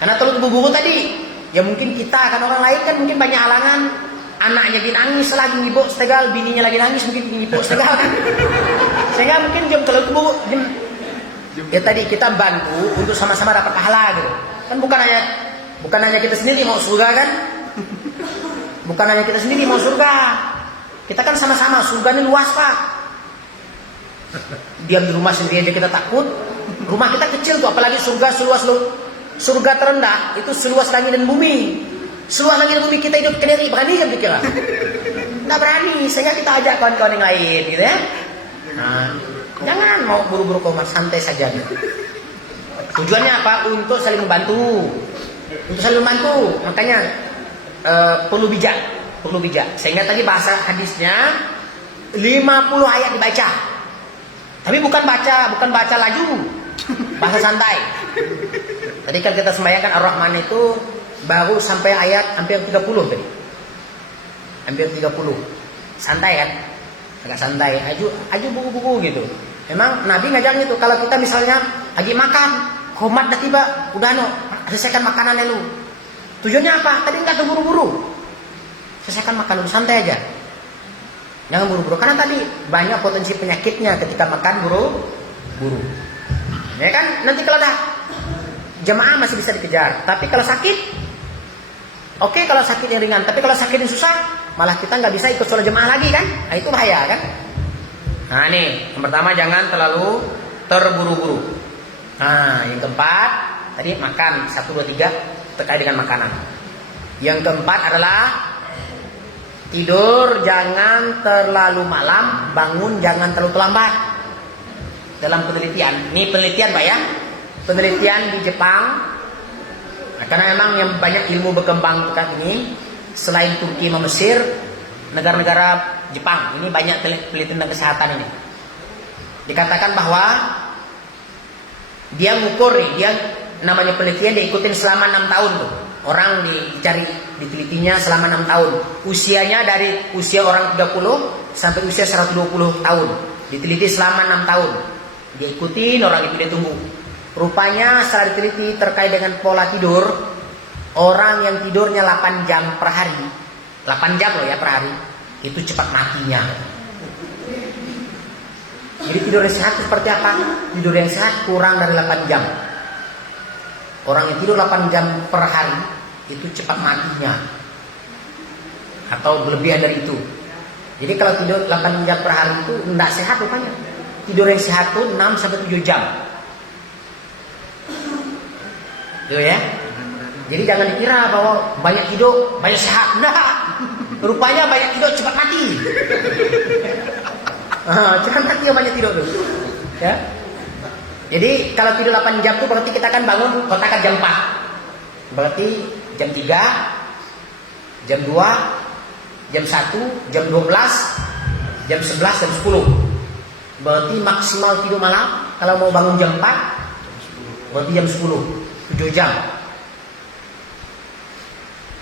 Karena terlalu buru-buru tadi, ya mungkin kita kan orang lain kan mungkin banyak halangan. Anaknya lagi nangis lagi ngibuk setegal, bininya lagi nangis mungkin ngibuk setegal kan. Sehingga mungkin jam terlalu buru. Ya tadi kita bantu untuk sama-sama dapat pahala gitu. Kan bukan hanya kita sendiri mau surga kan? Bukan hanya kita sendiri mau surga. Kita kan sama-sama, surga ini luas Pak. Diam di rumah sendiri aja kita takut. Rumah kita kecil tuh, apalagi surga seluas surga terendah itu seluas langit dan bumi. Seluas langit dan bumi kita hidup kendiri, berani kan dikira? Nggak berani, sehingga kita ajak kawan-kawan yang lain gitu ya. Nah, jangan mau buru-buru komat, santai saja gitu. Tujuannya apa? Untuk saling membantu. Makanya perlu bijak. Sehingga tadi bahasa hadisnya 50 ayat dibaca. Tapi bukan baca laju. Bahasa santai. Tadi kan kita sembahyangkan Ar-Rahman itu baru sampai ayat hampir 30 tadi. Hampir 30. Santai kan? Agak santai. Aju buku-buku gitu. Memang Nabi ngajarnya itu kalau kita misalnya lagi makan, komat dah tiba, udah selesaikan makanannya lu. Tujuannya apa? Tadi enggak terburu-buru. Selesaikan makan dulu, santai aja. Jangan buru-buru. Karena tadi banyak potensi penyakitnya ketika makan buru-buru. Ya kan? Nanti kalau dah jemaah masih bisa dikejar. Tapi kalau sakit, oke kalau sakit yang ringan. Tapi kalau sakit yang susah, malah kita nggak bisa ikut sholat jemaah lagi kan? Nah itu bahaya kan? Nah nih, yang pertama jangan terlalu terburu-buru. Nah yang keempat, tadi makan 1, 2, 3 terkait dengan makanan. Yang keempat adalah tidur jangan terlalu malam, bangun jangan terlalu terlambat. Dalam penelitian, ini penelitian Pak ya, penelitian di Jepang. Nah, karena memang yang banyak ilmu berkembang dekat ini, selain Turki sama Mesir, negara-negara Jepang ini banyak penelitian tentang kesehatan ini. Dikatakan bahwa dia ngukur nih, dia namanya penelitian diikutin selama 6 tahun tuh. Orang dicari ditelitinya selama 6 tahun. Usianya dari usia orang 30 sampai usia 120 tahun. Diteliti selama 6 tahun. Diikutin orang itu, dia tunggu. Rupanya setelah diteliti terkait dengan pola tidur, orang yang tidurnya 8 jam per hari, 8 jam loh ya per hari, itu cepat matinya. Jadi tidur yang sehat seperti apa? Tidur yang sehat kurang dari 8 jam. Orang yang tidur 8 jam per hari itu cepat matinya, atau berlebihan dari itu. Jadi kalau tidur 8 jam per hari itu tidak sehat rupanya. Tidur yang sehat itu 6-7 jam. Tuh ya. Jadi jangan dikira bahwa banyak tidur banyak sehat. Nah, rupanya banyak tidur cepat mati. Cepat mati yang banyak tidur tuh. Ya. Jadi kalau tidur 8 jam tuh berarti kita akan bangun kotakan jam 4. Berarti jam 3, jam 2, jam 1, jam 12, jam 11, jam 10. Berarti maksimal tidur malam kalau mau bangun jam 4 berarti jam 10, 7 jam.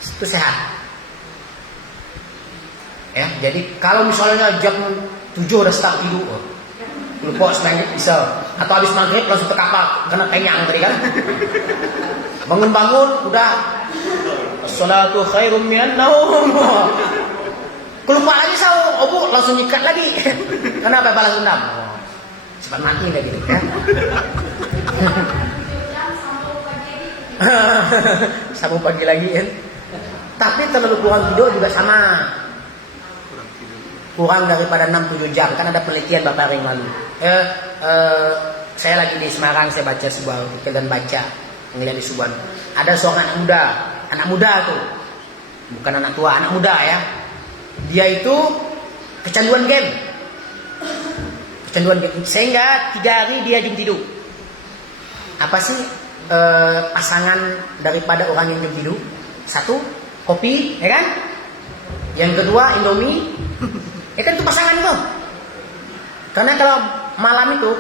Itu sehat. Ya, jadi kalau misalnya jam 7 udah start tidur, lupa sebenarnya bisa. Atau habis maghrib langsung ke kapal karena kenyang tadi kan. Bangun-bangun udah as-salatu khairum minan naum. Kelupa lagi sahur, obu langsung nyikat lagi. Kenapa balas dendam? Oh, cepat mati lagi gitu ya. Sambung pagi lagi kan. Tapi terlalu kurang tidur juga sama. Kurang daripada 6-7 jam. Kan ada penelitian Bapak yang lalu. Saya lagi di Semarang, saya baca sebuah artikel dan baca ngeliat di sebuah. Ada seorang anak muda tuh, bukan anak tua, anak muda ya. Dia itu kecanduan game, sehingga 3 hari dia jam tidur. Apa sih pasangan daripada orang yang jam tidur? 1, kopi, ya kan? Yang kedua, Indomie, ya kan itu pasangan tuh. Karena kalau malam itu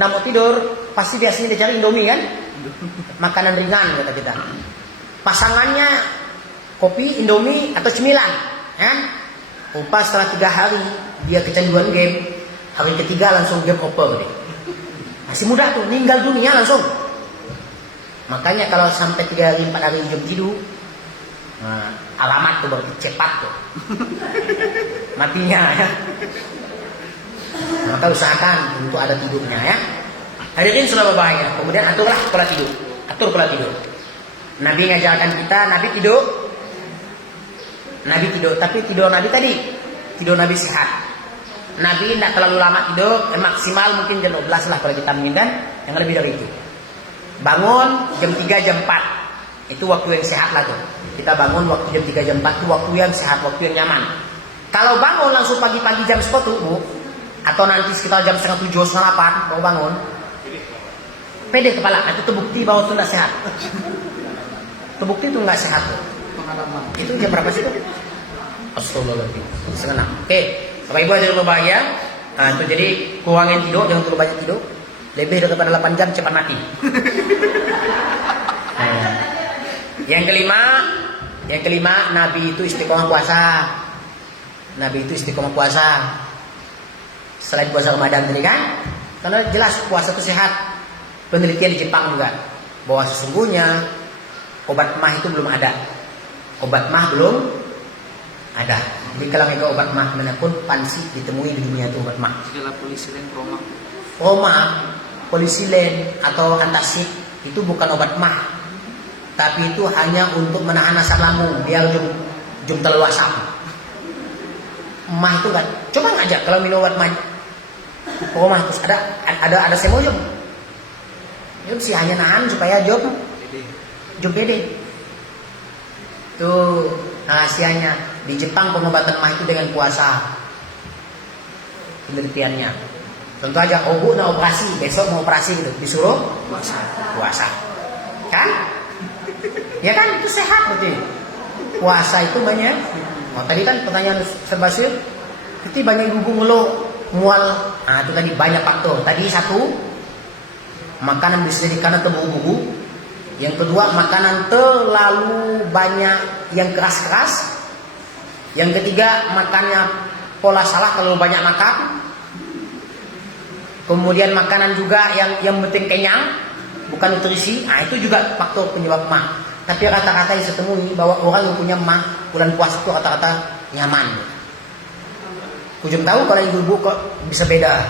nggak mau tidur, pasti biasanya dia cari Indomie kan, makanan ringan kata kita. Pasangannya kopi, Indomie atau cemilan, kan? Pas setelah 3 hari dia kecanduan game, hari ketiga langsung game over deh. Masih muda tuh, meninggal dunia langsung. Makanya kalau sampai 3 hari 4 hari jam tidur, nah, alamat tuh berarti cepat tuh matinya ya. Maka usahakan untuk ada tidurnya ya. Hadirin sudah berbahaya. Kemudian aturlah pola tidur. Atur pola tidur. Nabi ngajarkan kita, Nabi tidur. Tapi tidur Nabi tadi, tidur Nabi sehat. Nabi tidak terlalu lama tidur, maksimal mungkin jam 12 lah kalau kita menginginkan, yang lebih dari itu. Bangun jam 3, jam 4. Itu waktu yang sehat lah tuh. Kita bangun waktu jam 3, jam 4 itu waktu yang sehat, waktu yang nyaman. Kalau bangun langsung pagi-pagi jam 10 Bu, atau nanti sekitar jam setengah 7, setengah 8 mau bangun, pede kepala, itu terbukti bahwa itu tidak sehat. Terbukti itu nggak sehat tuh. Pengalaman. Itu jam berapa sih tuh? Astagfirullahaladzim. Setengah 6. Oke, Bapak Ibu yang berbahagia. Nah, itu jadi kurangin tidur, jangan terlalu banyak tidur. Lebih daripada 8 jam cepat mati. Yang kelima, Nabi itu istiqomah puasa. Nabi itu istiqomah puasa. Selain puasa Ramadan tadi kan, karena jelas puasa itu sehat. Penelitian di Jepang juga bahwa sesungguhnya obat mah itu belum ada. Obat mah belum ada. Jadi kalau mega obat mah manapun pansi ditemui di dunia itu obat mah. Segala polisilen Roma, polisilen atau antacid itu bukan obat mah. Tapi itu hanya untuk menahan asam lambung biar jum terlalu asam. Mah itu kan, coba ngajak kalau minum obat mah. Roma terus ada semoyum. Itu sih hanya nahan supaya jum pede. Tuh rahasianya di Jepang pengobatan mah itu dengan puasa. Penelitiannya. Tentu aja obu mau operasi, besok mau operasi gitu, disuruh puasa. Kan? Ya kan itu sehat betul. Puasa itu banyak. Oh, tadi kan pertanyaan Ustaz Basir, itu banyak ibu ngeluh mual. Nah, itu tadi banyak faktor. Tadi 1, makanan bisa jadi karena terburu-buru. Yang kedua, makanan terlalu banyak yang keras-keras. Yang ketiga, makannya pola salah, terlalu banyak makan. Kemudian makanan juga yang penting kenyang, bukan nutrisi. Nah, itu juga faktor penyebab mah. Tapi rata-rata yang saya temui bahwa orang yang punya mah bulan puasa itu rata-rata nyaman. Ujung tahu kalau ibu-ibu kok bisa beda.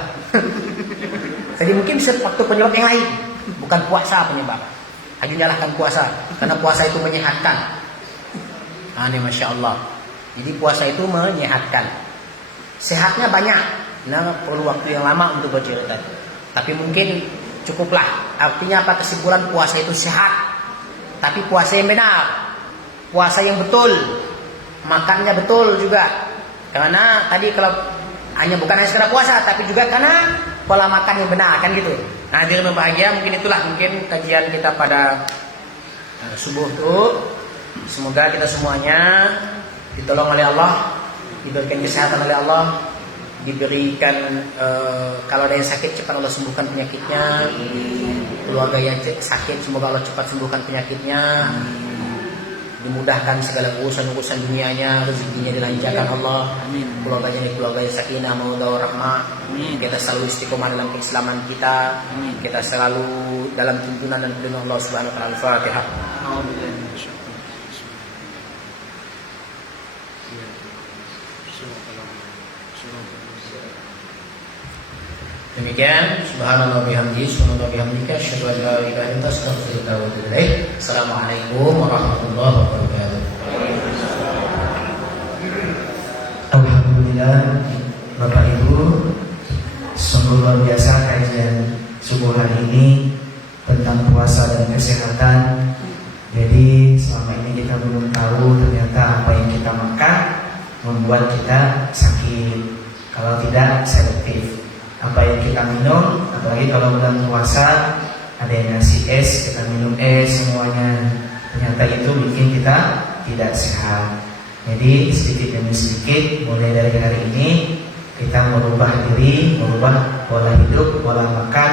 Jadi mungkin bisa faktor penyebab yang lain, bukan puasa penyebab. Hanya nyalahkan puasa, karena puasa itu menyehatkan. Ini Masya Allah. Jadi puasa itu menyehatkan. Sehatnya banyak. Nah, perlu waktu yang lama untuk bercerita. Tapi mungkin cukuplah. Artinya apa kesimpulan puasa itu sehat. Tapi puasa yang benar. Puasa yang betul. Makannya betul juga. Karena tadi kalau hanya bukan hanya sekedar puasa, tapi juga karena pola makan yang benar kan gitu. Nah, hadirin berbahagia, mungkin itulah kajian kita pada subuh tuh. Semoga kita semuanya ditolong oleh Allah, diberikan kesehatan oleh Allah, diberikan kalau ada yang sakit cepat Allah sembuhkan penyakitnya, keluarga yang sakit semoga Allah cepat sembuhkan penyakitnya, dimudahkan segala urusan-urusan dunianya, rezekinya dilancarkan Allah, keluarganya ini keluarga yang sakinah mawaddah warahmah, kita selalu istiqomah dalam keislaman kita, kita selalu dalam tuntunan dan perlindungan Allah Subhanahu wa taala. Al-Fatihah. Demikian, subhanallah bihamdihi, subhanallah bihamdika, asyhadu an la ilaha illa anta, astaghfiruka wa atubu ilaik. Assalamualaikum warahmatullahi wabarakatuh. Alhamdulillah, Bapak Ibu, sungguh luar biasa kajian subuh hari ini tentang puasa dan kesehatan. Jadi selama ini kita belum tahu ternyata apa yang kita makan membuat kita sakit, kalau tidak selektif. Apa yang kita minum, apalagi kalau bulan puasa ada yang ngasih es, kita minum es semuanya, ternyata itu bikin kita tidak sehat. Jadi sedikit demi sedikit mulai dari hari ini kita merubah diri, merubah pola hidup, pola makan,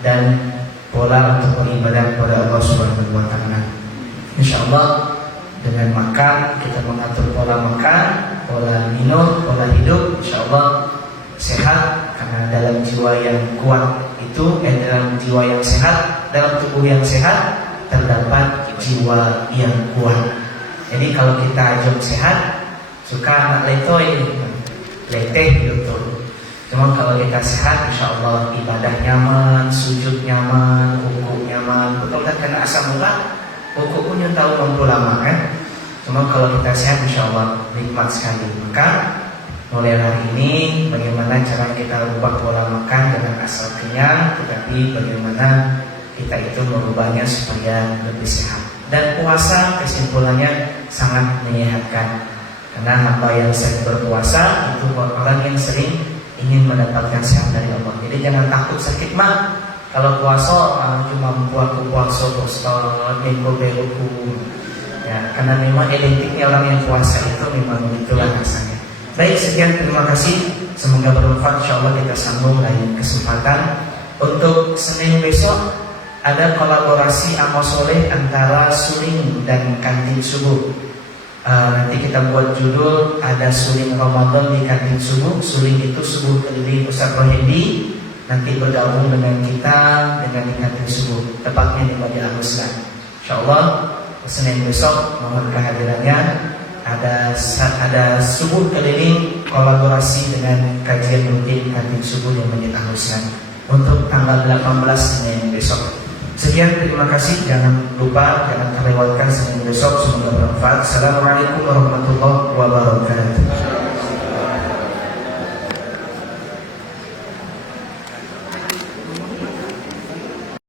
dan pola untuk beribadah kepada Allah Subhanahu wa taala. Insyaallah dengan makan kita mengatur pola makan, pola minum, pola hidup, insyaallah sehat, karena dalam jiwa yang kuat itu dalam jiwa yang sehat, dalam tubuh yang sehat terdapat jiwa yang kuat. Jadi kalau kita jom sehat, suka anak letoy, leteh gitu. Cuma kalau kita sehat, insya Allah ibadah nyaman, sujud nyaman, ruku nyaman. Betul tak kena asam mula, ruku pun yang tahu mampu lama kan. Cuma kalau kita sehat, insya Allah nikmat sekali. Maka mulai hari ini bagaimana cara kita ubah pola makan dengan asal kenyang, tetapi bagaimana kita itu merubahnya supaya lebih sehat. Dan puasa kesimpulannya sangat menyehatkan, karena hamba yang sering berpuasa itu orang yang sering ingin mendapatkan sehat dari Allah. Jadi jangan takut sakit mah. Kalau puasa cuma puasa minggu beruku ya, karena memang identiknya orang yang puasa itu memang itulah rasanya. Baik, sekian, terima kasih. Semoga bermanfaat. InsyaAllah kita sambung lain kesempatan. Untuk Senin besok ada kolaborasi amal soleh antara suling dan kantin subuh. Nanti kita buat judul, ada suling Ramadan di kantin subuh. Suling itu subuh keliling Ustaz Rohedi, nanti bergabung dengan kita dengan di kantin subuh, tepatnya di Wadi Al-Ruslan. InsyaAllah Senin besok mohon kehadirannya. Ada subuh keliling kolaborasi dengan kajian rutin kantin subuh yang Masjid Al-Ruslan untuk tanggal 18 Senin besok. Sekian, terima kasih. Jangan lupa, jangan terlewatkan Senin besok. Semoga bermanfaat. Assalamualaikum warahmatullahi wabarakatuh.